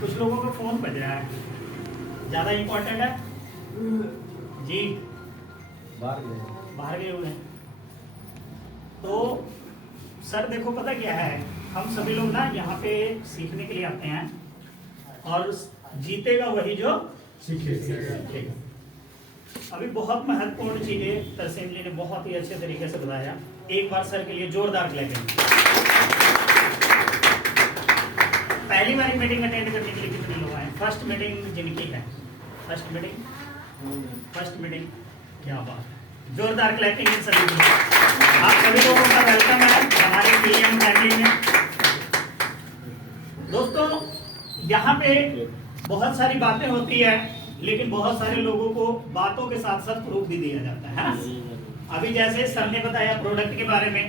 कुछ लोगों का फोन बज रहा है, ज्यादा इम्पोर्टेंट है जी, बाहर गए हुए हैं। तो सर देखो पता क्या है, हम सभी लोग ना यहाँ पे सीखने के लिए आते हैं और जीतेगा वही जो सीखेगा। अभी बहुत महत्वपूर्ण चीजें तरसीम जी ने बहुत ही अच्छे तरीके से बताया। एक बार सर के लिए जोरदार क्लैपिंग। पहली बार मीटिंग अटेंड करने के लिए कितने लोग आए? फर्स्ट मीटिंग जिनकी है, फर्स्ट मीटिंग, क्या बात, जोरदार क्लैपिंग इन सभी के लिए। आप सभी लोगों का वेलकम है हमारे पीएम फैमिली में। दोस्तों यहाँ पे बहुत सारी बातें होती है, लेकिन बहुत सारे लोगों को बातों के साथ साथ प्रूफ भी दिया जाता है ना। अभी जैसे सर ने बताया प्रोडक्ट के बारे में,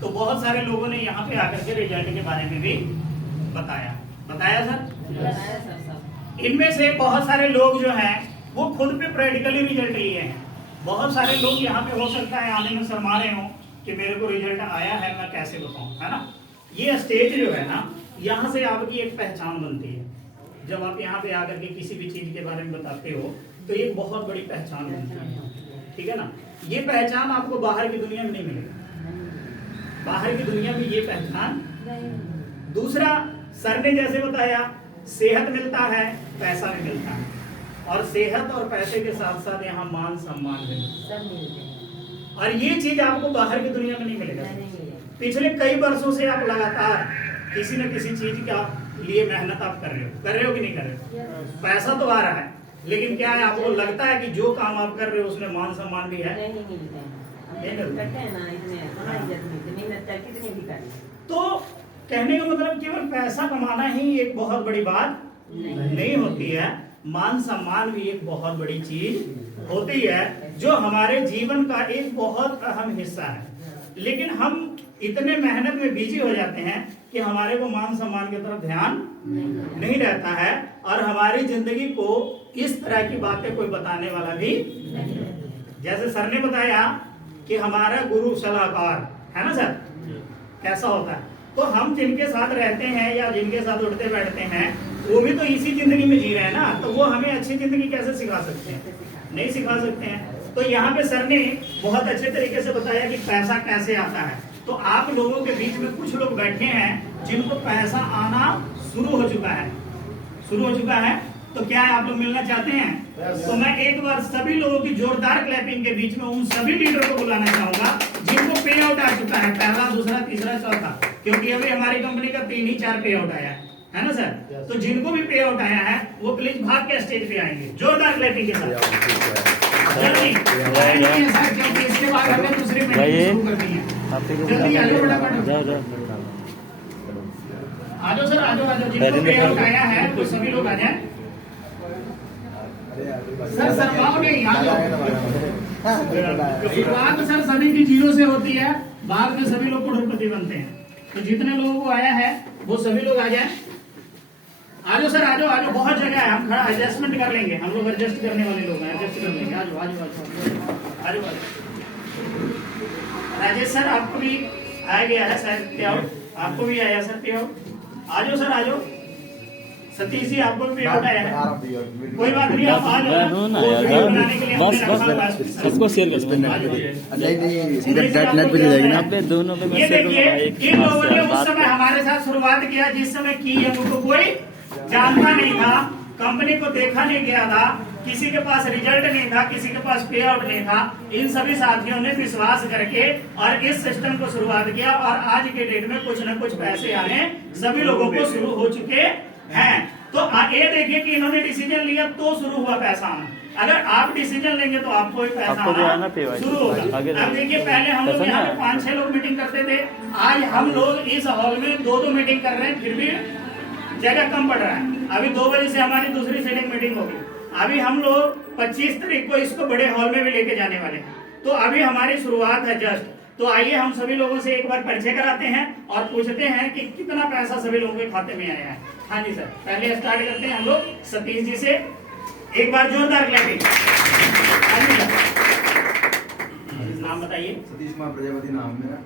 तो बहुत सारे लोगों ने यहाँ पे आकर के रिजल्ट के बारे में भी बताया सर। इनमें से बहुत सारे लोग जो हैं वो खुद पे प्रैक्टिकली रिजल्ट लिए हैं। बहुत सारे लोग यहाँ पे हो सकता है आने में शर्मा रहे हो कि मेरे को रिजल्ट आया है, मैं कैसे बताऊं, है ना। ये स्टेज जो है ना, यहाँ से आपकी एक पहचान बनती है। जब आप यहाँ पे आकर के किसी भी चीज के बारे में बताते हो तो एक बहुत बड़ी पहचान बनती है, ठीक है ना। ये पहचान आपको बाहर की दुनिया में नहीं मिलेगी, बाहर की दुनिया में ये पहचान। दूसरा, सर ने जैसे बताया, सेहत मिलता है, पैसा भी मिलता है, और सेहत और पैसे के साथ साथ यहाँ मान सम्मान भी मिलता है। और ये चीज आपको बाहर की दुनिया में नहीं मिलेगा। पिछले कई वर्षों से आप लगातार किसी न किसी चीज का लिए मेहनत आप कर रहे हो कि नहीं कर रहे हो। पैसा तो आ रहा है, लेकिन क्या है, आपको लगता है कि जो काम आप कर रहे हो उसमें मान सम्मान भी है? तो कहने का मतलब केवल पैसा कमाना ही एक बहुत बड़ी बात नहीं होती है, मान सम्मान भी एक बहुत बड़ी चीज होती है, जो हमारे जीवन का एक बहुत अहम हिस्सा है। लेकिन हम इतने मेहनत में बिजी हो जाते हैं कि हमारे को मान सम्मान की तरफ ध्यान नहीं रहता है, और हमारी जिंदगी को इस तरह की बातें कोई बताने वाला भी। जैसे सर ने बताया कि हमारा गुरु सलाहकार है ना सर, कैसा होता है, तो हम जिनके साथ रहते हैं या जिनके साथ उठते बैठते हैं वो भी तो इसी जिंदगी में जी रहे हैं ना, तो वो हमें अच्छी जिंदगी कैसे सिखा सकते हैं? नहीं सिखा सकते हैं। तो यहाँ पे सर ने बहुत अच्छे तरीके से बताया कि पैसा कैसे आता है। तो आप लोगों के बीच में कुछ लोग बैठे हैं जिनको पैसा आना शुरू हो चुका है, तो क्या है, आप लोग मिलना चाहते हैं? तो मैं एक बार सभी लोगों की जोरदार क्लैपिंग के बीच में उन सभी लीडरों को बुलाना चाहूंगा जिनको पे आउट आ चुका है, पहला, दूसरा, तीसरा, चौथा, क्योंकि अभी हमारी कंपनी का 3 ही 4 पे आउट आया है ना सर। तो जिनको भी पे आउट आया है वो प्लीज भाग के स्टेज पे आएंगे जोरदार क्लैपिंग के साथ। क्योंकि इसके बाद हमें दूसरी मीटिंग शुरू करनी है। जल्दी आजो सर, आजो जिनको पे आउट आया है तो सभी लोग आ जाए। सर सरवाओ नहीं, शुरुआत सर सभी की 0 से होती है, बाद में सभी लोग करोड़पति बनते हैं। तो जितने लोगों को आया है वो सभी लोग आ जाए। आजो सर, आजो, बहुत जगह है, हम खड़ा एडजस्टमेंट कर लेंगे, हम लोग एडजस्ट करने वाले लोग हैं, एडजस्ट कर लेंगे। आजो राजेश सर, आपको भी आ गया है सर पे आउट, आपको भी आया सर पे आउट। आजो सर, आजो। सतीश जी, आपको भी पे आउट आया है, कोई बात नहीं, आप आ जाओ। बस इसको शेयर कर दो। नहीं नेट पे ले जाएगी ना। दोनों पे ये देखिए, इन लोगों ने उस समय हमारे साथ शुरुआत किया जिस समय की है उनको कोई जानता नहीं था, कंपनी को देखा नहीं गया था, किसी के पास रिजल्ट नहीं था, किसी के पास पे आउट नहीं था। इन सभी साथियों ने विश्वास करके और इस सिस्टम को शुरुआत किया, और आज के डेट में कुछ न कुछ पैसे आने सभी लोगों को शुरू हो चुके हैं। तो ये देखिए कि इन्होंने डिसीजन लिया तो शुरू हुआ पैसा आना। अगर आप डिसीजन लेंगे तो आपको भी पैसा आना शुरू होगा। अब देखिए, पहले हम लोग यहाँ पे 5-6 लोग मीटिंग करते थे, आज हम लोग इस हॉल में 2-2 मीटिंग कर रहे हैं, फिर भी जगह कम पड़ रहा है। अभी 2 बजे से हमारी दूसरी सेटिंग मीटिंग होगी। अभी हम लोग 25 तारीख को इसको बड़े हॉल में भी लेके जाने वाले हैं। तो अभी हमारी शुरुआत है जस्ट। तो आइए हम सभी लोगों से एक बार परिचय कराते हैं और पूछते हैं कि कितना पैसा सभी लोगों के खाते में आया है। हाँ जी सर, पहले स्टार्ट करते हैं हम लोग सतीश जी से, एक बार जोरदार क्लैपिंग। हाँ जी सर, नाम बताइए। सतीश कुमार प्रजापति नाम मेरा,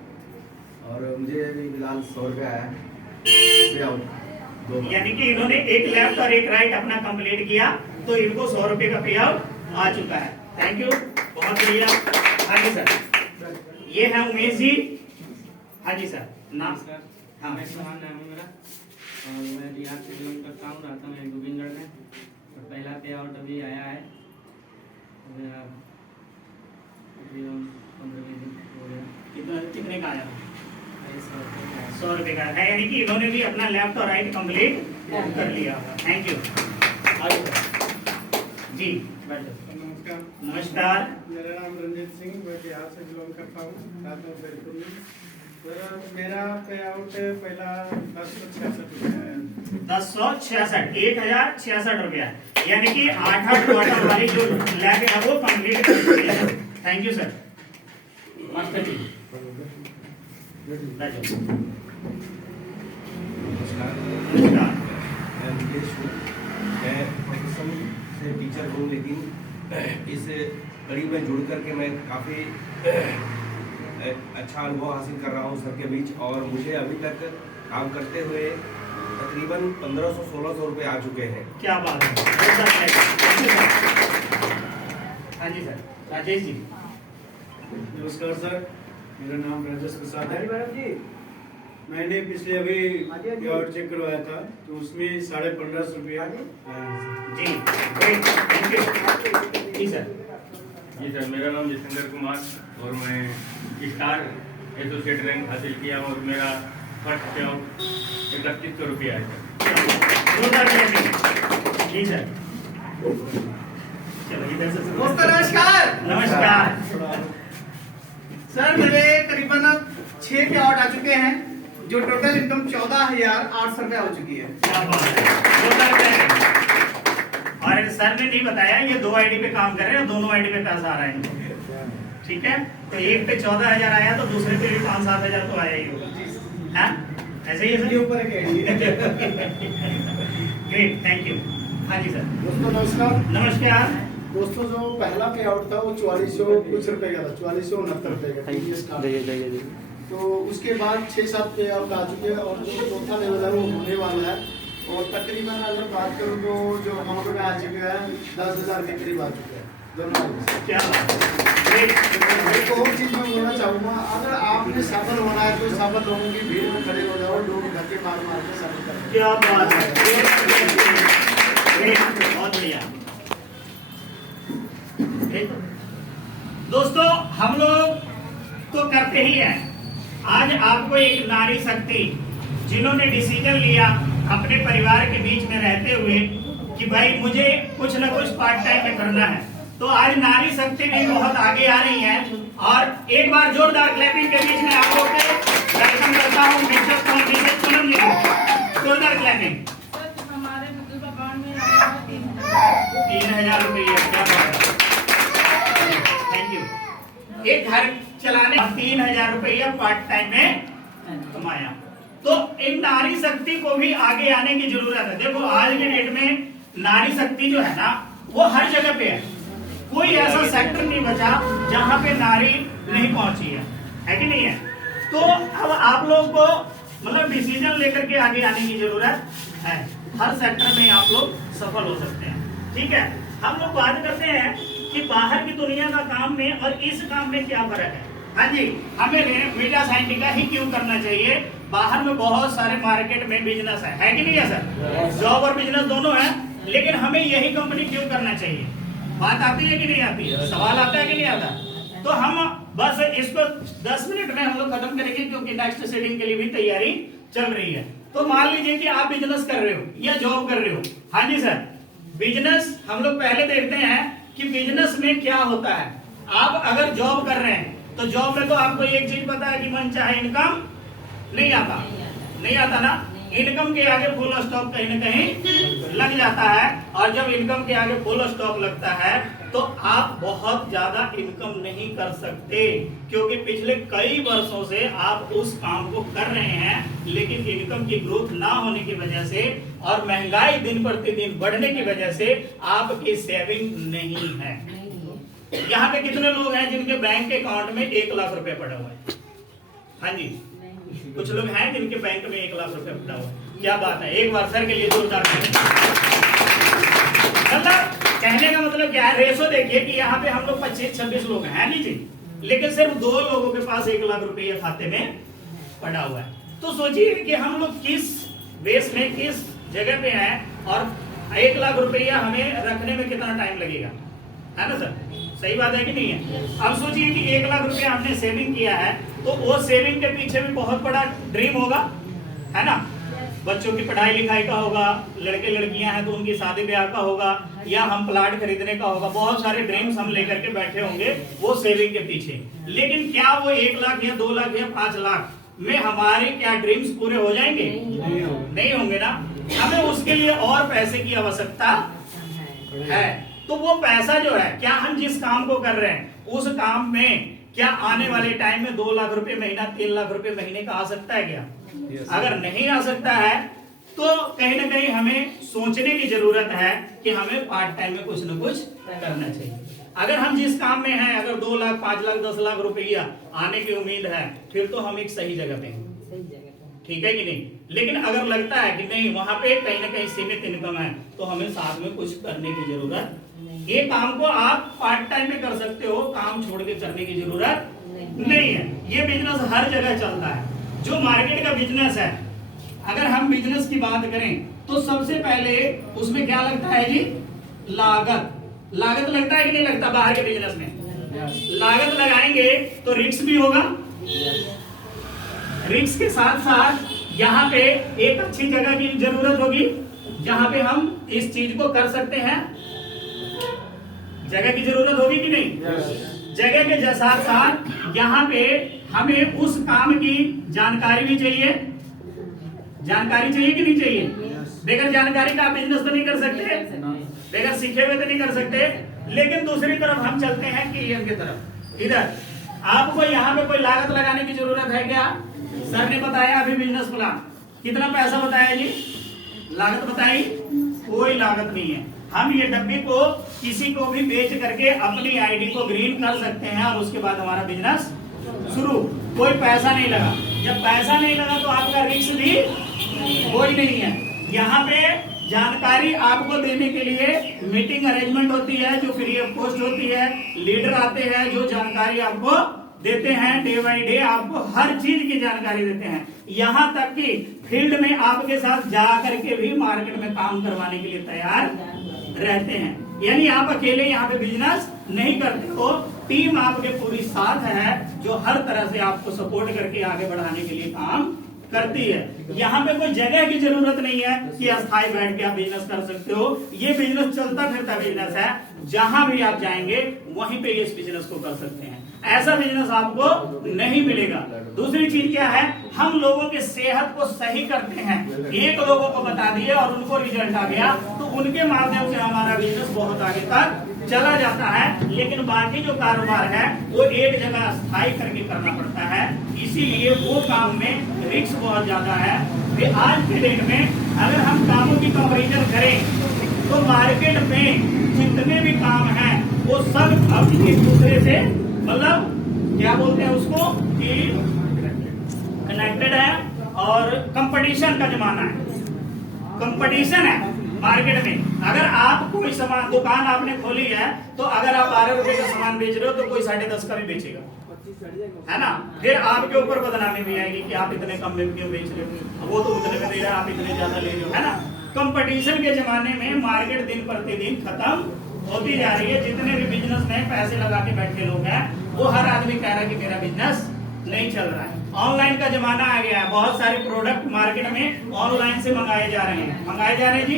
और मुझे अभी फिलहाल 100 रुपया आया पे आउट। यानी कि इन्होंने एक लेफ्ट और एक राइट अपना कंप्लीट किया, तो इनको 100 रुपए का पे आउट आ चुका है। थैंक यू, बहुत बढ़िया। हाँ जी सर, ये है उमेश जी। हाँ जी सर, नाम? हाँ, मैं चौहान नाम है मेरा, और मैं बिहार से बिलोंग करता हूँ, रहता हूँ गोविंदगढ़ में। और पहला पे आउट अभी आया है, मेरा 15-20 दिन हो गया। कितने का आया? 100 100 रुपए का है, यानी कि इन्होंने भी अपना लेफ्ट और राइट कंप्लीट कर लिया। Thank you. जी बैठ जाओ। नमस्कार। नमस्कार। मेरा नाम रंजीत सिंह, मैं बिहार से बिलोंग करता हूँ, रहता हूँ बैरपुर में। मेरा पे आउट पहला 1066 रुपया है। 1066, 1066 रुपया, यानी कि 8 क्वार्टर वाली जो लैब है वो कंप्लीट कर चुके हैं। Thank you sir. मास्टर जी बैठ जाओ। नमस्कार। मैं मुकेश हूँ। मैं प्रोफेशन से टीचर हूँ, लेकिन इस कड़ी में जुड़ करके मैं काफ़ी अच्छा अनुभव हासिल कर रहा हूँ सर के बीच, और मुझे अभी तक काम करते हुए तकरीबन 1500-1600 रुपये आ चुके हैं। क्या बात है। हाँ जी सर, राजेश जी। नमस्कार सर, मेरा नाम राजेश प्रसाद है। मैंने पिछले अभी पे आउट चेक करवाया था, तो उसमें 1550 रुपया आया है। जी ग्रेट, थैंक यू। जी सर। जी सर, मेरा नाम जितेंद्र कुमार, और मैं स्टार एसोसिएट रैंक हासिल किया, और मेरा फर्स्ट पे आउट 3100 रुपया है सर। जी सर, चलो इधर से। दोस्तों नमस्कार। नमस्कार सर, मेरे करीबन 6 पे आउट आ चुके हैं, जो टोटल इनकम 14,800 रुपया हो चुकी है। क्या बात है। और सर ने नहीं बताया ये 2 आईडी पे काम कर रहे हैं, दोनों आईडी पे पैसा आ रहा है इनको। ठीक है, तो एक पे 14,000 आया, तो दूसरे पे भी 5-7 हजार तो आया ही होगा। हाँ? ऐसे ही है इसके सर। ऊपर एक आईडी। Great, thank you. हाँ जी सर। दोस्तों नमस्कार। नमस्कार। दोस्तों, जो पहला पे आउट था वो 4400 कुछ रुपए का था, 4469 रुपए का TVS का। तो उसके बाद 6-7 पे आउट आ चुके हैं, और जो चौथा लेवल है वो होने वाला है। और तकरीबन अगर बात करूँ तो जो अमाउंट में आ चुके हैं 10,000 के करीब आ चुके हैं दोनों आईडी। क्या बात है। एक और चीज मैं बोलना चाहूँगा, अगर आपने सफल होना है तो सफल लोगों की भीड़ में खड़े हो जाओ, लोग धक्के मार मार के सफल करें। क्या बात है। ग्रेट, बहुत बढ़िया। दोस्तों, हम लोग तो करते ही हैं। आज आपको एक नारी शक्ति जिन्होंने डिसीजन लिया अपने परिवार के बीच में रहते हुए कि भाई मुझे कुछ न कुछ पार्ट टाइम में करना है, तो आज नारी शक्ति भी बहुत आगे आ रही है। और एक बार जोरदार क्लैपिंग के बीच में आप लोग के वेलकम करता हूँ मिस्टर पूनम जी को। जोरदार क्लैपिंग। हमारे अकाउंट में 3,000 रुपये। क्या बात है, थैंक यू। एक घर चलाने 3,000 रुपया पार्ट टाइम में कमाया। तो इन नारी शक्ति को भी आगे आने की जरूरत है। देखो आज के डेट में नारी शक्ति जो है ना वो हर जगह पे है, कोई ऐसा सेक्टर नहीं बचा जहां पे नारी नहीं पहुंची है कि नहीं है? तो अब आप लोग को मतलब डिसीजन लेकर के आगे आने की जरूरत है। हर सेक्टर में आप लोग सफल हो सकते हैं। ठीक है, हम लोग बात करते हैं कि बाहर की दुनिया का काम में और इस काम में क्या फर्क है। हाँ जी, हमें मीडिया साइंटिस्ट का ही क्यों करना चाहिए? बाहर में बहुत सारे मार्केट में बिजनेस है कि नहीं है सर? जॉब और बिजनेस दोनों है, लेकिन हमें यही कंपनी क्यों करना चाहिए? बात आती है कि नहीं आती है? सवाल आता है कि नहीं आता? तो हम बस इसको 10 मिनट में हम लोग खत्म करेंगे, क्योंकि नेक्स्ट सेटिंग के लिए भी तैयारी चल रही है। तो मान लीजिए कि आप बिजनेस कर रहे हो या जॉब कर रहे हो। हाँ जी सर, बिजनेस हम लोग पहले देखते हैं कि बिजनेस में क्या होता है। आप अगर जॉब कर रहे हैं तो जॉब में तो आपको एक चीज पता है कि मन चाहे इनकम नहीं आता ना। इनकम के आगे फुल स्टॉप कहीं ना कहीं लग जाता है, और जब इनकम के आगे फुल स्टॉप लगता है तो आप बहुत ज्यादा इनकम नहीं कर सकते, क्योंकि पिछले कई वर्षों से आप उस काम को कर रहे हैं, लेकिन इनकम की ग्रोथ ना होने की वजह से और महंगाई दिन प्रतिदिन बढ़ने की वजह से आपकी सेविंग नहीं है। यहाँ पे कितने लोग हैं जिनके बैंक के अकाउंट में 1 लाख रुपए पड़ा हुआ है? हाँ जी, कुछ लोग हैं जिनके बैंक में 1 लाख रुपए पड़ा हुआ है। क्या बात है, एक बार सर के लिए जोरदार मतलब कहने का मतलब क्या है, रेशो देखिए कि यहाँ पे हम लोग 25-26 लोग हैं नहीं जी, लेकिन सिर्फ 2 लोगों के पास 1 लाख रुपए खाते में पड़ा हुआ है। तो सोचिए कि हम लोग किस बेस में किस जगह पे हैं और 1 लाख रुपया हमें रखने में कितना टाइम लगेगा, है ना सर, सही बात है कि नहीं है। अब सोचिए कि 1 लाख रुपया हमने सेविंग किया है, तो वो सेविंग के पीछे भी बहुत बड़ा ड्रीम होगा, है ना, बच्चों की पढ़ाई लिखाई का होगा, लड़के लड़कियां हैं तो उनकी शादी ब्याह का होगा, या हम प्लाट खरीदने का होगा, बहुत सारे ड्रीम्स हम लेकर के बैठे होंगे वो सेविंग के पीछे। लेकिन क्या वो 1 लाख या 2 लाख या 5 लाख में हमारे क्या ड्रीम्स पूरे हो जाएंगे? नहीं होंगे ना, हमें उसके लिए और पैसे की आवश्यकता है। तो वो पैसा जो है, क्या हम जिस काम को कर रहे हैं उस काम में क्या आने वाले टाइम में 2 लाख रुपए महीना 3 लाख रुपए महीने का आ सकता है क्या? अगर नहीं आ सकता है तो कहीं ना कहीं हमें सोचने की जरूरत है कि हमें पार्ट टाइम में कुछ न कुछ करना चाहिए। अगर हम जिस काम में हैं, अगर 2 लाख 5 लाख 10 लाख रुपया आने की उम्मीद है, फिर तो हम एक सही जगह पे हैं, ठीक है कि नहीं। लेकिन अगर लगता है कि नहीं वहां पे कहीं ना कहीं सीमित इनकम है, तो हमें साथ में कुछ करने की जरूरत, ये काम को आप पार्ट टाइम में कर सकते हो, काम छोड़ के करने की जरूरत नहीं है। ये बिजनेस हर जगह चलता है। जो मार्केट का बिजनेस है, अगर हम बिजनेस की बात करें तो सबसे पहले उसमें क्या लगता है जी? लागत लगता है कि नहीं लगता? बाहर के बिजनेस में लागत लगाएंगे तो रिस्क भी होगा, रिस्क के साथ साथ यहाँ पे एक अच्छी जगह की जरूरत होगी जहां पे हम इस चीज को कर सकते हैं, जगह की जरूरत होगी कि नहीं? जगह के साथ साथ यहाँ पे हमें उस काम की जानकारी भी चाहिए, जानकारी चाहिए कि नहीं चाहिए? बगैर जानकारी का आप बिजनेस तो नहीं कर सकते, बगैर सीखे हुए तो नहीं कर सकते। लेकिन दूसरी तरफ हम चलते हैं कि की तरफ, इधर आपको यहाँ पे कोई लागत लगाने की जरूरत है क्या? सर ने बताया अभी बिजनेस प्लान, कितना पैसा बताया जी? लागत बताई? कोई लागत नहीं है। हम ये डब्बी को किसी को भी बेच करके अपनी आईडी को ग्रीन कर सकते हैं और उसके बाद हमारा बिजनेस शुरू। कोई पैसा नहीं लगा, जब पैसा नहीं लगा तो आपका रिस्क भी कोई नहीं है। यहाँ पे जानकारी आपको देने के लिए मीटिंग अरेंजमेंट होती है जो फ्री ऑफ कॉस्ट होती है, लीडर आते हैं जो जानकारी आपको देते हैं, डे बाय डे आपको हर चीज की जानकारी देते हैं, यहाँ तक कि फील्ड में आपके साथ जा करके भी मार्केट में काम करवाने के लिए तैयार रहते हैं। यानी आप अकेले यहाँ पे बिजनेस नहीं करते हो, टीम आपके पूरी साथ है जो हर तरह से आपको सपोर्ट करके आगे बढ़ाने के लिए काम करती है। यहाँ पे कोई जगह की जरूरत नहीं है कि अस्थायी बैठ के आप बिजनेस कर सकते हो। ये बिजनेस चलता फिरता बिजनेस है, जहां भी आप जाएंगे वहीं पे इस बिजनेस को कर सकते हैं। ऐसा बिजनेस आपको नहीं मिलेगा। दूसरी चीज क्या है, हम लोगों की सेहत को सही करते हैं। एक लोगों को बता दिए और उनको रिजल्ट आ गया तो उनके माध्यम से हमारा बिजनेस बहुत आगे तक चला जाता है। लेकिन बाकी जो कारोबार है वो एक जगह स्थायी करके करना पड़ता है, इसीलिए वो काम में रिस्क बहुत ज्यादा है। फिर आज के डेट में अगर हम कामों की कंपैरिजन करें तो मार्केट में जितने भी काम हैं वो सब अब एक दूसरे से मतलब क्या बोलते हैं उसको कि कनेक्टेड है और कंपटीशन का जमाना है, कंपटीशन है मार्केट में। अगर आप कोई सामान दुकान आपने खोली है तो अगर आप 12 रुपए का सामान बेच रहे हो तो कोई 10.5 का भी बेचेगा, है ना। फिर आपके ऊपर बदनामी भी आएगी कि आप इतने कम में क्यों बेच रहे हो, वो तो उतने में दे रहा है आप इतने ज्यादा ले रहे हो, है ना। कंपटीशन के जमाने में मार्केट दिन प्रतिदिन खत्म होती जा रही है। जितने भी बिजनेस में पैसे लगा के बैठे लोग हैं वो हर आदमी कह रहा है कि मेरा बिजनेस नहीं चल रहा है। ऑनलाइन का जमाना आ गया है, बहुत सारे प्रोडक्ट मार्केट में ऑनलाइन से मंगाए जा रहे हैं जी।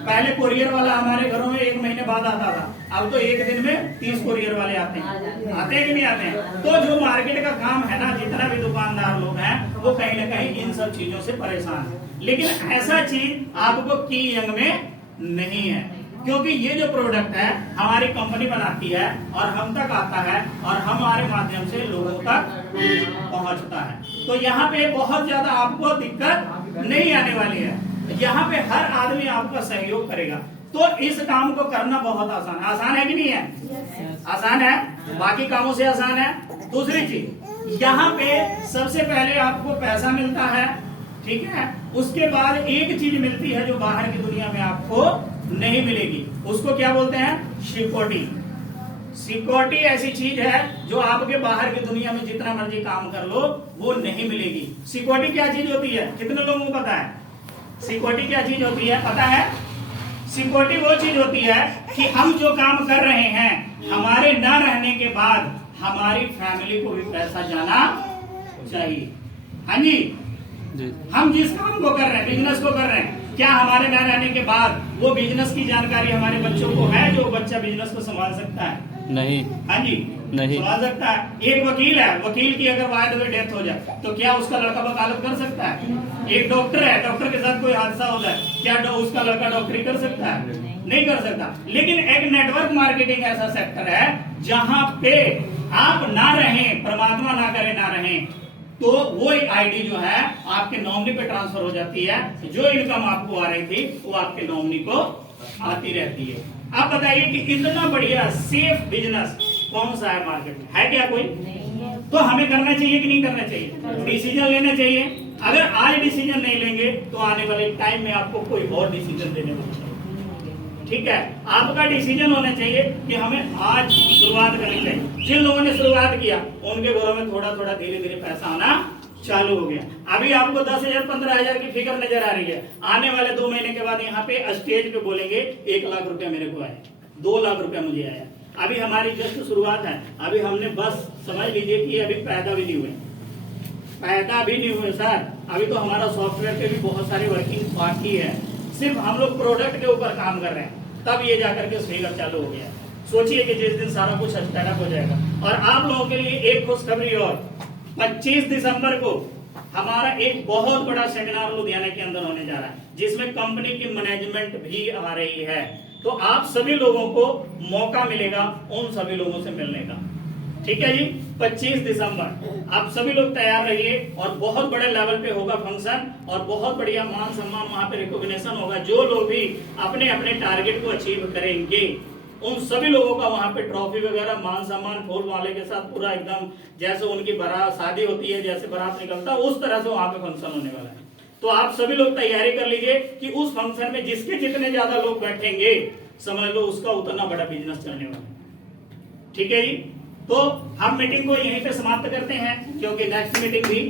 पहले कोरियर वाला हमारे घरों में 1 महीने बाद आता था, अब तो एक दिन में 30 कोरियर वाले आते हैं कि नहीं आते हैं। तो जो मार्केट का काम है ना, जितना भी दुकानदार लोग हैं वो कहीं ना कहीं इन सब चीजों से परेशान है। लेकिन ऐसा चीज आपको की यंग में नहीं है, क्योंकि ये जो प्रोडक्ट है हमारी कंपनी बनाती है और हम तक आता है और हमारे माध्यम से लोगों तक पहुंचता है। तो यहाँ पे बहुत ज्यादा आपको दिक्कत नहीं आने वाली है, यहाँ पे हर आदमी आपका सहयोग करेगा। तो इस काम को करना बहुत आसान है कि नहीं है? आसान है, बाकी कामों से आसान है। दूसरी चीज, यहाँ पे सबसे पहले आपको पैसा मिलता है ठीक है। उसके बाद एक चीज मिलती है जो बाहर की दुनिया में आपको नहीं मिलेगी, उसको क्या बोलते हैं? सिक्योरिटी। सिक्योरिटी ऐसी चीज है जो आपके बाहर की दुनिया में जितना मर्जी काम कर लो वो नहीं मिलेगी। सिक्योरिटी क्या चीज होती है? कितने लोगों को पता है सिक्योरिटी क्या चीज होती है? पता है? सिक्योरिटी वो चीज होती है कि हम जो काम कर रहे हैं हमारे न रहने के बाद हमारी फैमिली को भी पैसा जाना चाहिए। हाँ जी, हम जिस काम को कर रहे हैं, बिजनेस को कर रहे हैं, क्या हमारे न रहने के बाद वो बिजनेस की जानकारी हमारे बच्चों को है? जो बच्चा बिजनेस को संभाल सकता है? नहीं। हाँ जी, नहीं संभाल सकता है। एक वकील है, वकील की अगर वायदे में डेथ हो जाए तो क्या उसका लड़का वकालत कर सकता है? एक डॉक्टर है, डॉक्टर के साथ कोई हादसा हो जाए, क्या उसका लड़का डॉक्टरी कर सकता है? नहीं कर सकता। लेकिन एक नेटवर्क मार्केटिंग ऐसा सेक्टर है जहां पे आप ना रहें, परमात्मा ना करे ना रहें, तो वो एक आईडी जो है आपके नॉमिनी पे ट्रांसफर हो जाती है। जो इनकम आपको आ रही थी वो आपके नॉमिनी को आती रहती है। आप बताइए कि इतना बढ़िया सेफ बिजनेस कौन सा है मार्केट में? है क्या कोई? तो हमें करना चाहिए कि नहीं करना चाहिए? डिसीजन लेना चाहिए। अगर आज डिसीजन नहीं लेंगे तो आने वाले टाइम में आपको कोई और डिसीजन देने को चाहिए। ठीक है, आपका डिसीजन होना चाहिए कि हमें आज शुरुआत करनी चाहिए। जिन लोगों ने शुरुआत किया उनके घरों में थोड़ा थोड़ा धीरे धीरे पैसा आना चालू हो गया। अभी आपको 10,000 15,000 की फिगर नजर आ रही है। आने वाले 2 महीने के बाद यहाँ पे स्टेज पे बोलेंगे 1 लाख रुपया मेरे को आया, 2 लाख रुपया मुझे आया। अभी हमारी जस्ट शुरुआत है। अभी हमने बस समझ लीजिए कि अभी पैदा भी नहीं हुए, पैदा भी नहीं हुए सर। अभी तो हमारा सॉफ्टवेयर पे भी बहुत सारे वर्किंग बाकी है। सिर्फ हम लोग प्रोडक्ट के ऊपर काम कर रहे हैं, तब ये जाकर के फिगर चालू हो गया। सोचिए कि जिस दिन सारा कुछ स्टार्टअप हो जाएगा। और आप लोगों के लिए एक खुशखबरी और, 25 दिसंबर को हमारा एक बहुत बड़ा सेमिनार लुधियाना के अंदर होने जा रहा है, जिसमें कंपनी की मैनेजमेंट भी आ रही है। तो आप सभी लोगों को मौका मिलेगा उन सभी लोगों से मिलने का। ठीक है जी, 25 दिसंबर आप सभी लोग तैयार रहिए। और बहुत बड़े लेवल पे होगा फंक्शन और बहुत बढ़िया मान सम्मान वहां पे रिकॉग्निशन होगा। जो लोग भी अपने अपने टारगेट को अचीव करेंगे उन सभी लोगों का वहां पे ट्रॉफी वगैरह मान सम्मान फूल वाले के साथ पूरा एकदम जैसे उनकी बारात शादी होती है, जैसे बारात निकलता है उस तरह से वहां पे फंक्शन होने वाला है। तो आप सभी लोग तैयारी कर लीजिए कि उस फंक्शन में जिसके जितने ज्यादा लोग बैठेंगे समझ लो उसका उतना बड़ा बिजनेस चलने वाला है। ठीक है जी, तो हम मीटिंग को यहीं पे समाप्त करते हैं क्योंकि नेक्स्ट मीटिंग भी